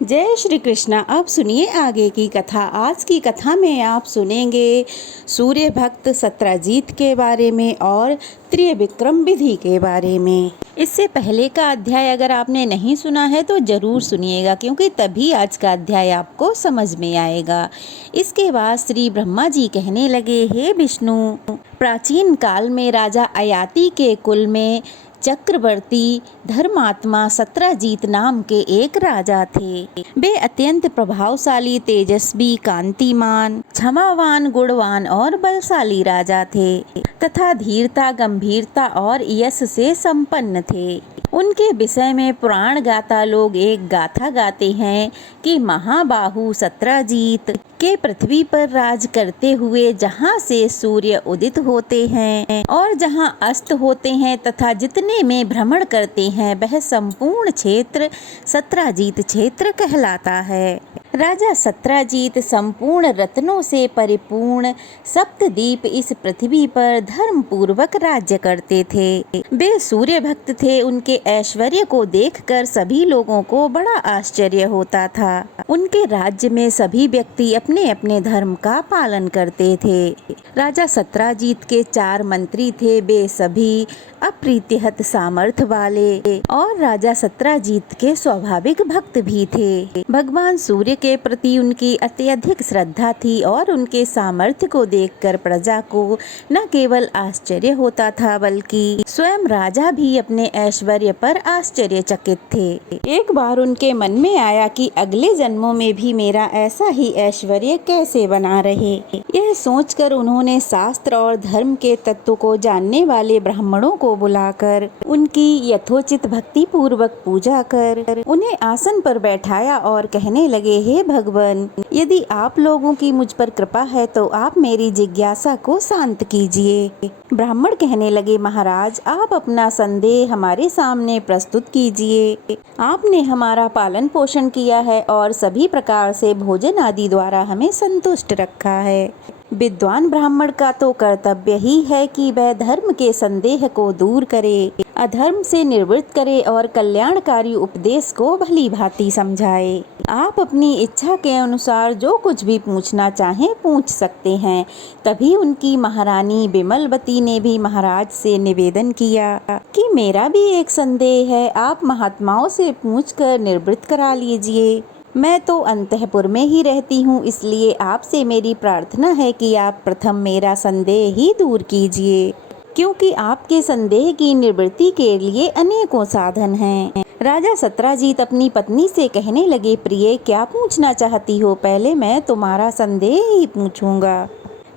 जय श्री कृष्णा। अब सुनिए आगे की कथा। आज की कथा में आप सुनेंगे सूर्य भक्त सत्रजीत के बारे में और त्रिविक्रम विधि के बारे में। इससे पहले का अध्याय अगर आपने नहीं सुना है तो जरूर सुनिएगा, क्योंकि तभी आज का अध्याय आपको समझ में आएगा। इसके बाद श्री ब्रह्मा जी कहने लगे, हे विष्णु, प्राचीन काल में राजा अयाति के कुल में चक्रवर्ती धर्मात्मा सत्रजीत नाम के एक राजा थे। वे अत्यंत प्रभावशाली, तेजस्वी, कांतिमान, क्षमावान, गुणवान और बलशाली राजा थे तथा धीरता, गंभीरता और यश से संपन्न थे। उनके विषय में पुराण गाता लोग एक गाथा गाते हैं कि महाबाहु सत्रजीत के पृथ्वी पर राज करते हुए जहाँ से सूर्य उदित होते हैं और जहाँ अस्त होते हैं तथा जितने में भ्रमण करते हैं वह संपूर्ण क्षेत्र सत्रजीत क्षेत्र कहलाता है। राजा सत्रजीत संपूर्ण रत्नों से परिपूर्ण सप्तद्वीप इस पृथ्वी पर धर्म पूर्वक राज्य करते थे। वे सूर्य भक्त थे। उनके ऐश्वर्य को देखकर सभी लोगों को बड़ा आश्चर्य होता था। उनके राज्य में सभी व्यक्ति अपने अपने धर्म का पालन करते थे। राजा सत्रजीत के 4 मंत्री थे। वे सभी अप्रीतिहत सामर्थ्य वाले और राजा सत्रजीत के स्वाभाविक भक्त भी थे। भगवान सूर्य के प्रति उनकी अत्यधिक श्रद्धा थी और उनके सामर्थ्य को देखकर प्रजा को न केवल आश्चर्य होता था बल्कि स्वयं राजा भी अपने ऐश्वर्य पर आश्चर्यचकित थे। एक बार उनके मन में आया कि अगले जन्मों में भी मेरा ऐसा ही ऐश्वर्य कैसे बना रहे। यह सोचकर उन्होंने शास्त्र और धर्म के तत्व को जानने वाले ब्राह्मणों को बुलाकर उनकी यथोचित भक्ति पूर्वक पूजा कर उन्हें आसन पर बैठाया और कहने लगे, हे भगवान, यदि आप लोगों की मुझ पर कृपा है तो आप मेरी जिज्ञासा को शांत कीजिए। ब्राह्मण कहने लगे, महाराज, आप अपना संदेह हमारे सामने प्रस्तुत कीजिए। आपने हमारा पालन पोषण किया है और सभी प्रकार से भोजन आदि द्वारा हमें संतुष्ट रखा है। विद्वान ब्राह्मण का तो कर्तव्य ही है कि वह धर्म के संदेह को दूर करे, अधर्म से निवृत्त करे और कल्याणकारी उपदेश को भली भांति समझाए। आप अपनी इच्छा के अनुसार जो कुछ भी पूछना चाहें पूछ सकते हैं। तभी उनकी महारानी बिमलवती ने भी महाराज से निवेदन किया कि मेरा भी एक संदेह है, आप महात्माओं से पूछकर निवृत्त करा लीजिए। मैं तो अंतःपुर में ही रहती हूँ, इसलिए आपसे मेरी प्रार्थना है कि आप प्रथम मेरा संदेह ही दूर कीजिए, क्योंकि आपके संदेह की निवृत्ति के लिए अनेकों साधन हैं। राजा सत्रजीत अपनी पत्नी से कहने लगे, प्रिय, क्या पूछना चाहती हो? पहले मैं तुम्हारा संदेह ही पूछूंगा।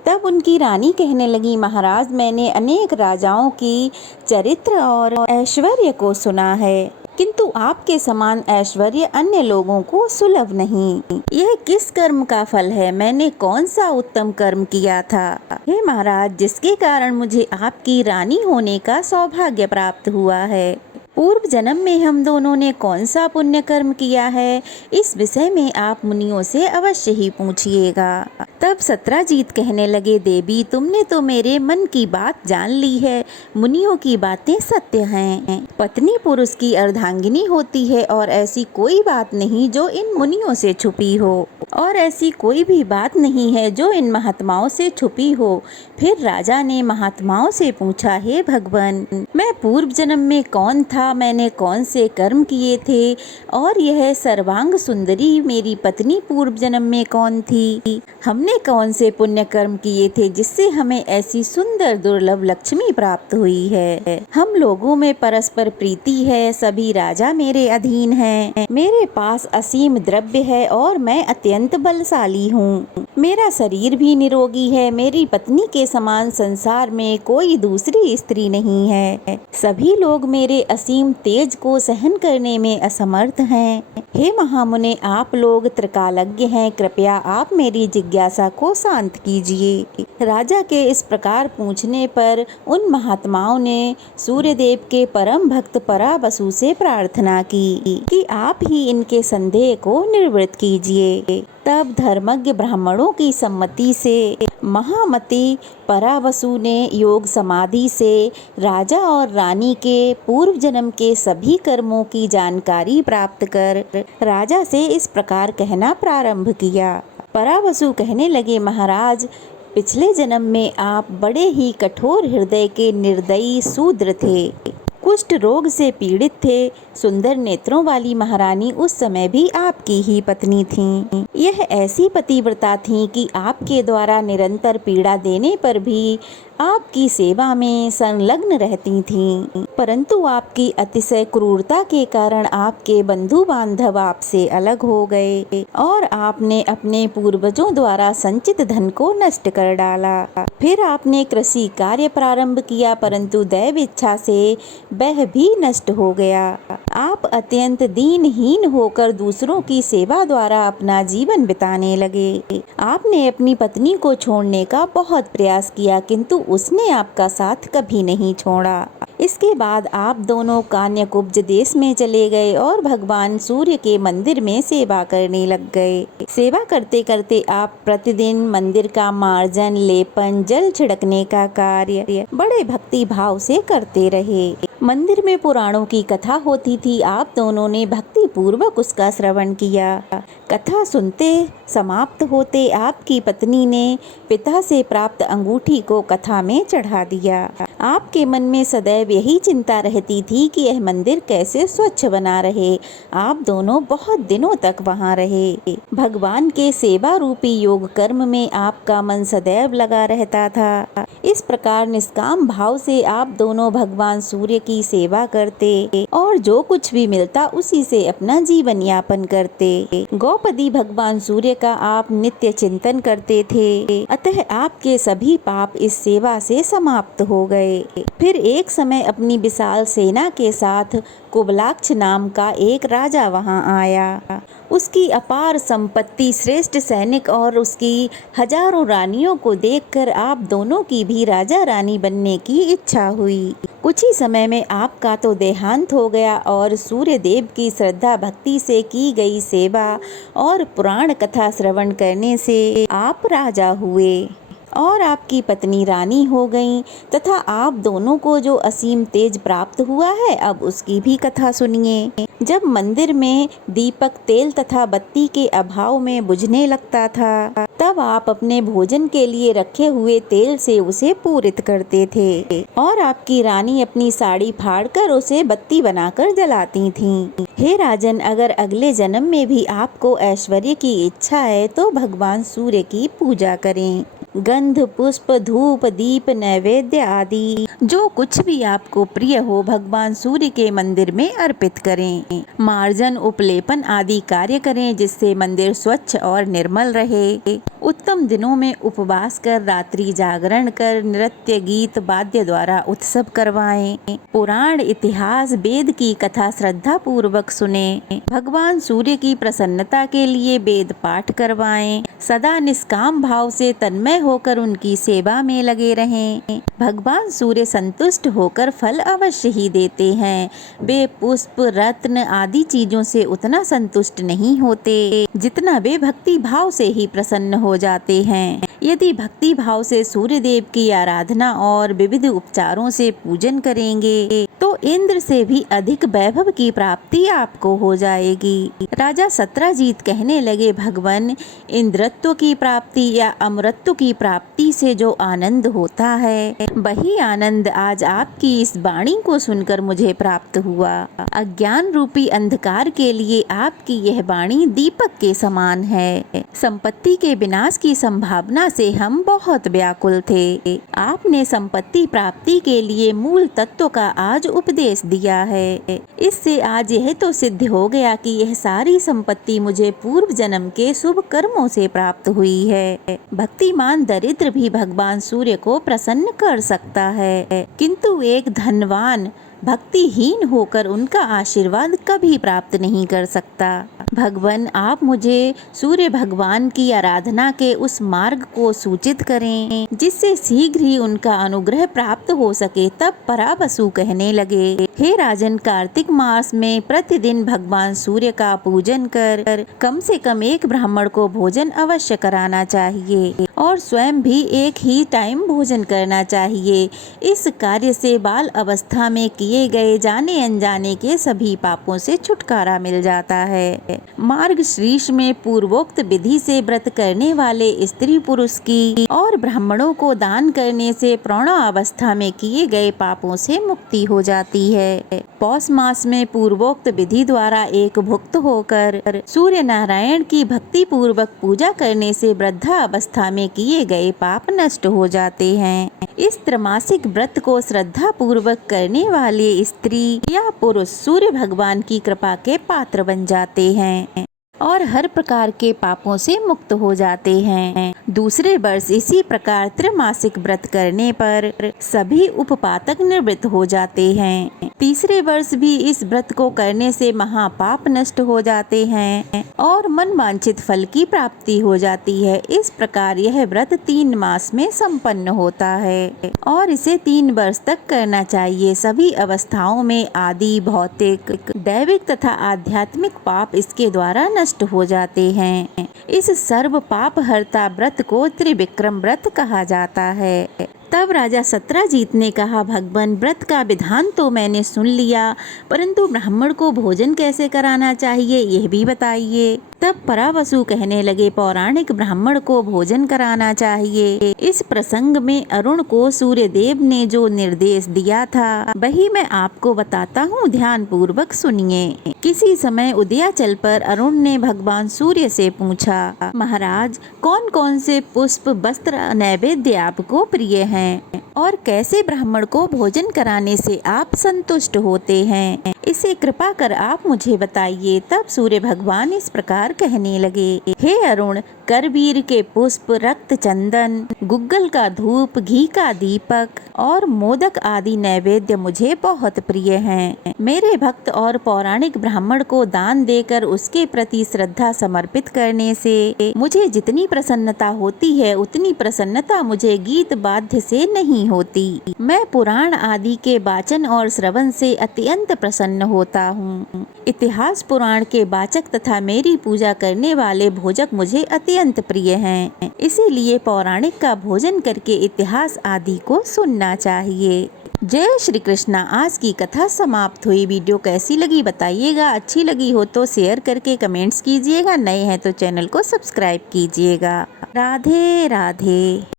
तब उनकी रानी कहने लगी, महाराज, मैंने अनेक राजाओं की चरित्र और ऐश्वर्य को सुना है, किंतु आपके समान ऐश्वर्य अन्य लोगों को सुलभ नहीं। यह किस कर्म का फल है? मैंने कौन सा उत्तम कर्म किया था, हे महाराज, जिसके कारण मुझे आपकी रानी होने का सौभाग्य प्राप्त हुआ है? पूर्व जन्म में हम दोनों ने कौन सा पुण्य कर्म किया है, इस विषय में आप मुनियों से अवश्य ही पूछिएगा। तब सत्रजीत कहने लगे, देवी, तुमने तो मेरे मन की बात जान ली है। मुनियों की बातें सत्य हैं। पत्नी पुरुष की अर्धांगिनी होती है और ऐसी कोई बात नहीं जो इन मुनियों से छुपी हो, और ऐसी कोई भी बात नहीं है जो इन महात्माओं से छुपी हो। फिर राजा ने महात्माओं से पूछा, हे भगवान, मैं पूर्व जन्म में कौन था, मैंने कौन से कर्म किए थे, और यह सर्वांग सुंदरी मेरी पत्नी पूर्व जन्म में कौन थी? हमने कौन से पुण्य कर्म किए थे जिससे हमें ऐसी सुंदर दुर्लभ लक्ष्मी प्राप्त हुई है? हम लोगों में परस्पर प्रीति है, सभी राजा मेरे अधीन हैं, मेरे पास असीम द्रव्य है और मैं अत्यंत बलशाली हूँ। मेरा शरीर भी निरोगी है। मेरी पत्नी के समान संसार में कोई दूसरी स्त्री नहीं है। सभी लोग मेरे असीम तेज को सहन करने में असमर्थ हैं। हे महामुने, आप लोग त्रिकालज्ञ हैं, कृपया आप मेरी जिज्ञासा को शांत कीजिए। राजा के इस प्रकार पूछने पर उन महात्माओं ने सूर्यदेव के परम भक्त पराबसु से प्रार्थना की कि आप ही इनके संदेह को निवृत्त कीजिए। तब धर्मज्ञ ब्राह्मणों की सम्मति से महामती परावसु ने योग समाधि से राजा और रानी के पूर्व जन्म के सभी कर्मों की जानकारी प्राप्त कर राजा से इस प्रकार कहना प्रारंभ किया। परावसु कहने लगे, महाराज, पिछले जन्म में आप बड़े ही कठोर हृदय के निर्दयी शूद्र थे, कुष्ठ रोग से पीड़ित थे। सुंदर नेत्रों वाली महारानी उस समय भी आपकी ही पत्नी थीं। यह ऐसी पतिव्रता थीं कि आपके द्वारा निरंतर पीड़ा देने पर भी आपकी सेवा में संलग्न रहती थीं, परंतु आपकी अतिशय क्रूरता के कारण आपके बंधु बांधव आपसे अलग हो गए और आपने अपने पूर्वजों द्वारा संचित धन को नष्ट कर डाला। फिर आपने कृषि कार्य प्रारंभ किया, परंतु दैव इच्छा से वह भी नष्ट हो गया। आप अत्यंत दीनहीन होकर दूसरों की सेवा द्वारा अपना जीवन बिताने लगे। आपने अपनी पत्नी को छोड़ने का बहुत प्रयास किया, किंतु उसने आपका साथ कभी नहीं छोड़ा। इसके बाद आप दोनों कान्यकुब्ज देश में चले गए और भगवान सूर्य के मंदिर में सेवा करने लग गए। सेवा करते करते आप प्रतिदिन मंदिर का मार्जन, लेपन, जल छिड़कने का कार्य बड़े भक्ति भाव से करते रहे। मंदिर में पुराणों की कथा होती थी, आप दोनों ने भक्ति पूर्वक उसका श्रवण किया। कथा सुनते समाप्त होते आपकी पत्नी ने पिता से प्राप्त अंगूठी को कथा में चढ़ा दिया। आपके मन में सदैव यही चिंता रहती थी कि यह मंदिर कैसे स्वच्छ बना रहे। आप दोनों बहुत दिनों तक वहाँ रहे। भगवान के सेवा रूपी योग कर्म में आपका मन सदैव लगा रहता था। इस प्रकार निष्काम भाव से आप दोनों भगवान सूर्य की सेवा करते और जो कुछ भी मिलता उसी से अपना जीवन यापन करते। गौपदी भगवान सूर्य का आप नित्य चिंतन करते थे, अतः आपके सभी पाप इस सेवा से समाप्त हो गए। फिर एक समय अपनी विशाल सेना के साथ कुबलाक्ष नाम का एक राजा वहां आया। उसकी अपार संपत्ति, श्रेष्ठ सैनिक और उसकी हजारों रानियों को देखकर आप दोनों की भी राजा रानी बनने की इच्छा हुई। कुछ ही समय में आपका तो देहांत हो गया और सूर्य देव की श्रद्धा भक्ति से की गई सेवा और पुराण कथा श्रवण करने से आप राजा हुए और आपकी पत्नी रानी हो गई तथा आप दोनों को जो असीम तेज प्राप्त हुआ है, अब उसकी भी कथा सुनिए। जब मंदिर में दीपक तेल तथा बत्ती के अभाव में बुझने लगता था, तब आप अपने भोजन के लिए रखे हुए तेल से उसे पूरित करते थे और आपकी रानी अपनी साड़ी फाड़कर उसे बत्ती बनाकर जलाती थीं। हे राजन, अगर अगले जन्म में भी आपको ऐश्वर्य की इच्छा है तो भगवान सूर्य की पूजा करें। गंध, पुष्प, धूप, दीप, नैवेद्य आदि जो कुछ भी आपको प्रिय हो भगवान सूर्य के मंदिर में अर्पित करें। मार्जन, उपलेपन आदि कार्य करें जिससे मंदिर स्वच्छ और निर्मल रहे। उत्तम दिनों में उपवास कर, रात्रि जागरण कर, नृत्य, गीत, वाद्य द्वारा उत्सव करवाएं। पुराण, इतिहास, वेद की कथा श्रद्धा पूर्वक सुने। भगवान सूर्य की प्रसन्नता के लिए वेद पाठ करवाएं। सदा निष्काम भाव से तन्मय होकर उनकी सेवा में लगे रहें। भगवान सूर्य संतुष्ट होकर फल अवश्य ही देते हैं। वे पुष्प, रत्न आदि चीजों से उतना संतुष्ट नहीं होते जितना वे भक्ति भाव से ही प्रसन्न हो जाते हैं। यदि भक्ति भाव से सूर्य देव की आराधना और विविध उपचारों से पूजन करेंगे तो इंद्र से भी अधिक वैभव की प्राप्ति आपको हो जाएगी। राजा सत्रजीत कहने लगे, भगवान, इंद्रत्व की प्राप्ति या अमरत्व की प्राप्ति से जो आनंद होता है वही आनंद आज आपकी इस वाणी को सुनकर मुझे प्राप्त हुआ। अज्ञान रूपी अंधकार के लिए आपकी यह वाणी दीपक के समान है। संपत्ति के विनाश की संभावना से हम बहुत व्याकुल थे। आपने संपत्ति प्राप्ति के लिए मूल तत्व का आज उपदेश दिया है। इससे आज यह तो सिद्ध हो गया कि यह सारी संपत्ति मुझे पूर्व जन्म के शुभ कर्मों से प्राप्त हुई है। भक्तिमान दरिद्र भी भगवान सूर्य को प्रसन्न कर सकता है, किंतु एक धनवान भक्तिहीन होकर उनका आशीर्वाद कभी प्राप्त नहीं कर सकता। भगवान, आप मुझे सूर्य भगवान की आराधना के उस मार्ग को सूचित करें जिससे शीघ्र ही उनका अनुग्रह प्राप्त हो सके। तब पराबसु कहने लगे, हे राजन, कार्तिक मास में प्रतिदिन भगवान सूर्य का पूजन कर कम से कम एक ब्राह्मण को भोजन अवश्य कराना चाहिए और स्वयं भी एक ही टाइम भोजन करना चाहिए। इस कार्य से बाल अवस्था में किए गए जाने अनजाने के सभी पापों से छुटकारा मिल जाता है। मार्गशीर्ष में पूर्वोक्त विधि से व्रत करने वाले स्त्री पुरुष की और ब्राह्मणों को दान करने से प्रौढ़ावस्था में किए गए पापों से मुक्ति हो जाती है। पौष मास में पूर्वोक्त विधि द्वारा एक भुक्त होकर सूर्य नारायण की भक्ति पूर्वक पूजा करने से वृद्धावस्था में किए गए पाप नष्ट हो जाते हैं। इस त्रैमासिक व्रत को श्रद्धा पूर्वक करने वाले स्त्री या पुरुष सूर्य भगवान की कृपा के पात्र बन जाते हैं और हर प्रकार के पापों से मुक्त हो जाते हैं। दूसरे वर्ष इसी प्रकार त्रैमासिक व्रत करने पर सभी उपपातक निवृत्त हो जाते हैं। तीसरे वर्ष भी इस व्रत को करने से महापाप नष्ट हो जाते हैं और मनवांछित फल की प्राप्ति हो जाती है। इस प्रकार यह व्रत 3 मास में संपन्न होता है और इसे 3 वर्ष तक करना चाहिए। सभी अवस्थाओं में आदि भौतिक, दैविक तथा आध्यात्मिक पाप इसके द्वारा नष्ट हो जाते हैं। इस सर्व पाप हरता व्रत को त्रिविक्रम व्रत कहा जाता है। तब राजा सत्रजीत ने कहा, भगवान, व्रत का विधान तो मैंने सुन लिया, परंतु ब्राह्मण को भोजन कैसे कराना चाहिए यह भी बताइए। तब पराबसु कहने लगे, पौराणिक ब्राह्मण को भोजन कराना चाहिए। इस प्रसंग में अरुण को सूर्य देव ने जो निर्देश दिया था वही मैं आपको बताता हूँ, ध्यान पूर्वक सुनिए। किसी समय उदयाचल पर अरुण ने भगवान सूर्य से पूछा, महाराज, कौन कौन से पुष्प, वस्त्र, नैवेद्य आपको प्रिय हैं और कैसे ब्राह्मण को भोजन कराने से आप संतुष्ट होते हैं, इसे कृपा कर आप मुझे बताइए। तब सूर्य भगवान इस प्रकार कहने लगे, हे अरुण, करवीर के पुष्प, रक्त चंदन, गुग्गल का धूप, घी का दीपक और मोदक आदि नैवेद्य मुझे बहुत प्रिय हैं। मेरे भक्त और पौराणिक ब्राह्मण को दान देकर उसके प्रति श्रद्धा समर्पित करने से मुझे जितनी प्रसन्नता होती है उतनी प्रसन्नता मुझे गीत वाद्य से नहीं होती। मैं पुराण आदि के वाचन और श्रवण से अत्यंत प्रसन्न होता हूँ। इतिहास पुराण के वाचक तथा मेरी पूजा करने वाले भोजक मुझे अत्यंत प्रिय हैं। इसीलिए पौराणिक का भोजन करके इतिहास आदि को सुनना चाहिए। जय श्री कृष्णा। आज की कथा समाप्त हुई। वीडियो कैसी लगी बताइएगा। अच्छी लगी हो तो शेयर करके कमेंट्स कीजिएगा। नए हैं तो चैनल को सब्सक्राइब कीजिएगा। राधे राधे।